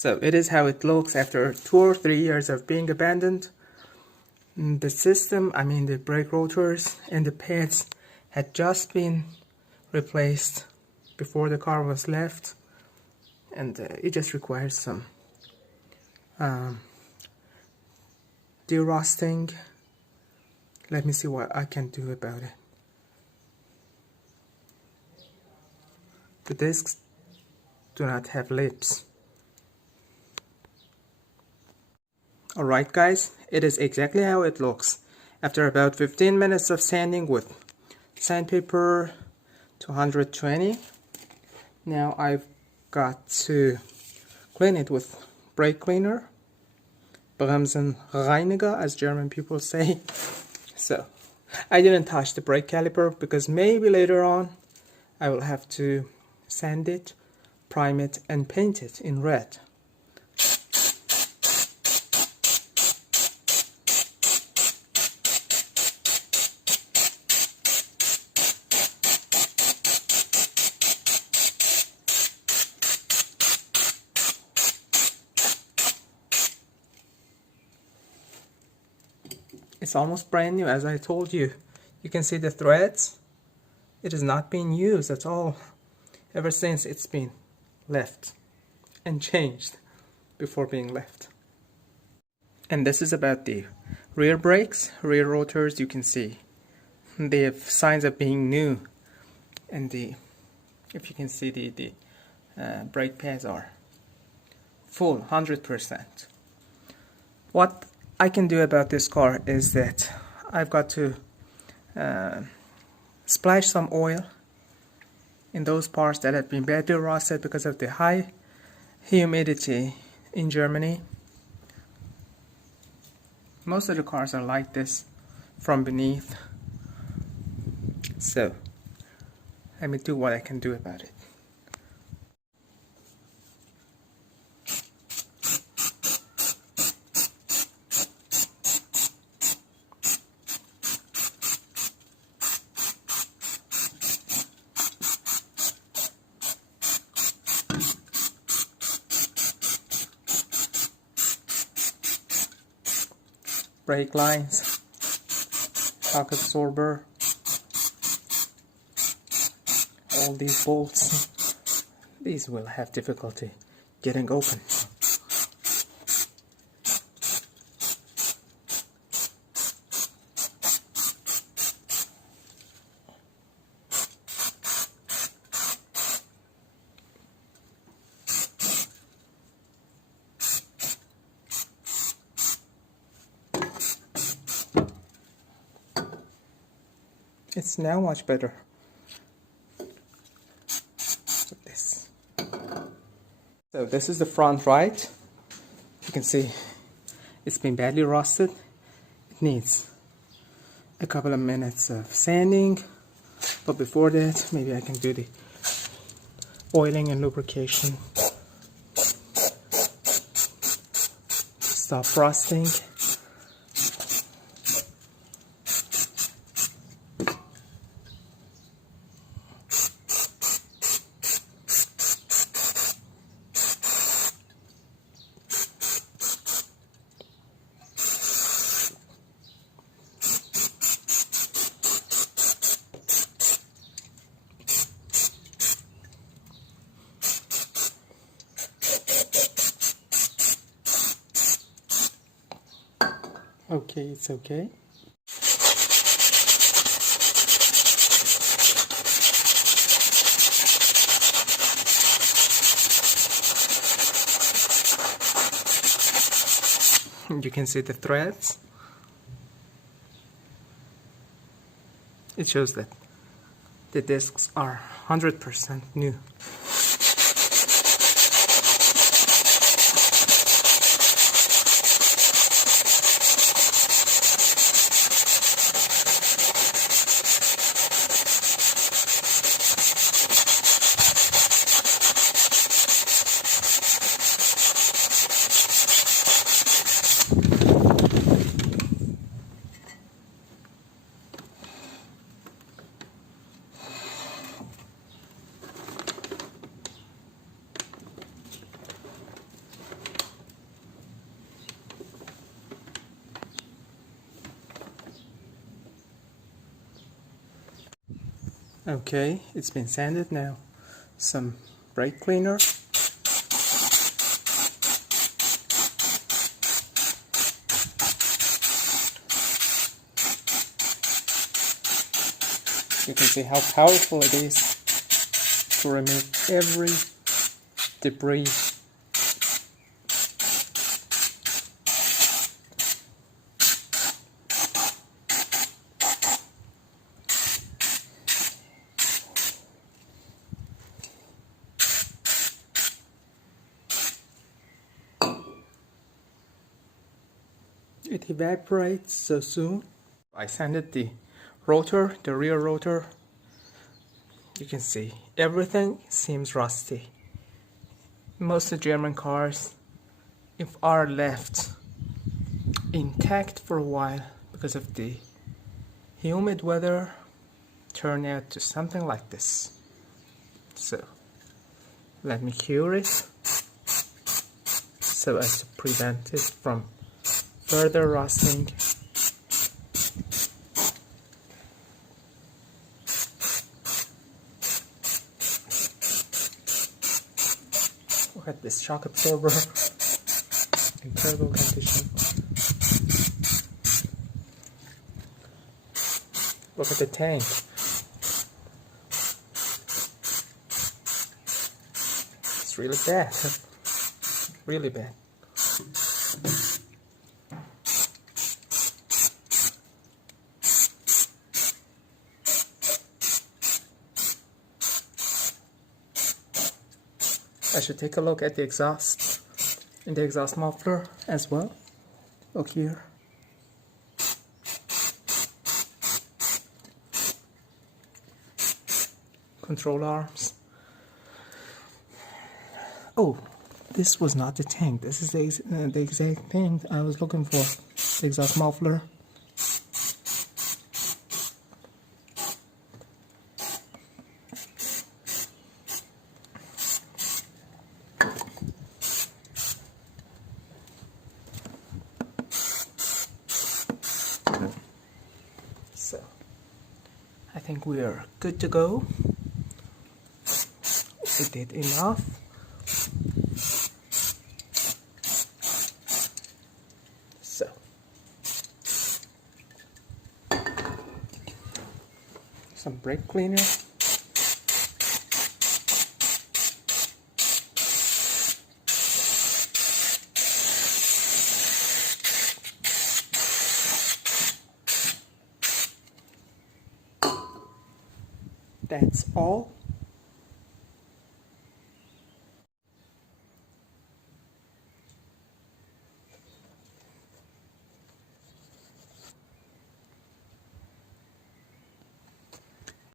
So it is how it looks after 2 or 3 years of being abandoned. The system, I mean the brake rotors and the pads had just been replaced before the car was left, and it just requires some derusting. Let me see what I can do about it. The discs do not have lips. Alright guys, it is exactly how it looks after about 15 minutes of sanding with sandpaper 220. Now I've got to clean it with brake cleaner, Bremsenreiniger as German people say. So I didn't touch the brake caliper because maybe later on I will have to sand it, prime it and paint it in red. It's almost brand new, as I told you. You can see the threads. It is not being used at all ever since it's been left and changed before being left. And this is about the rear brakes, rear rotors. You can see they have signs of being new, and if you can see the brake pads are full 100%. What I can do about this car is that I've got to splash some oil in those parts that have been badly rusted because of the high humidity in Germany. Most of the cars are like this from beneath. So let me do what I can do about it. Brake lines, shock absorber, all these bolts, these will have difficulty getting open. It's now much better. So this is the front right. You can see it's been badly rusted. It needs a couple of minutes of sanding, but before that maybe I can do the oiling and lubrication. Stop rusting. Okay, it's okay. You can see the threads. It shows that the discs are 100% new. Okay, it's been sanded now. Some brake cleaner. You can see how powerful it is to remove every debris. It evaporates so soon. I sanded the rotor, the rear rotor. You can see everything seems rusty. Most of the German cars, if are left intact for a while because of the humid weather, turn out to something like this. So let me cure it so as to prevent it from further rusting. Look at this shock absorber in terrible condition. Look at the tank. It's really bad. Really bad. I should take a look at the exhaust, in the exhaust muffler as well. Look here. Control arms. Oh, this was not the tank. This is the exact thing I was looking for. The exhaust muffler. So, I think we are good to go. We did enough. So, some brake cleaner. That's all.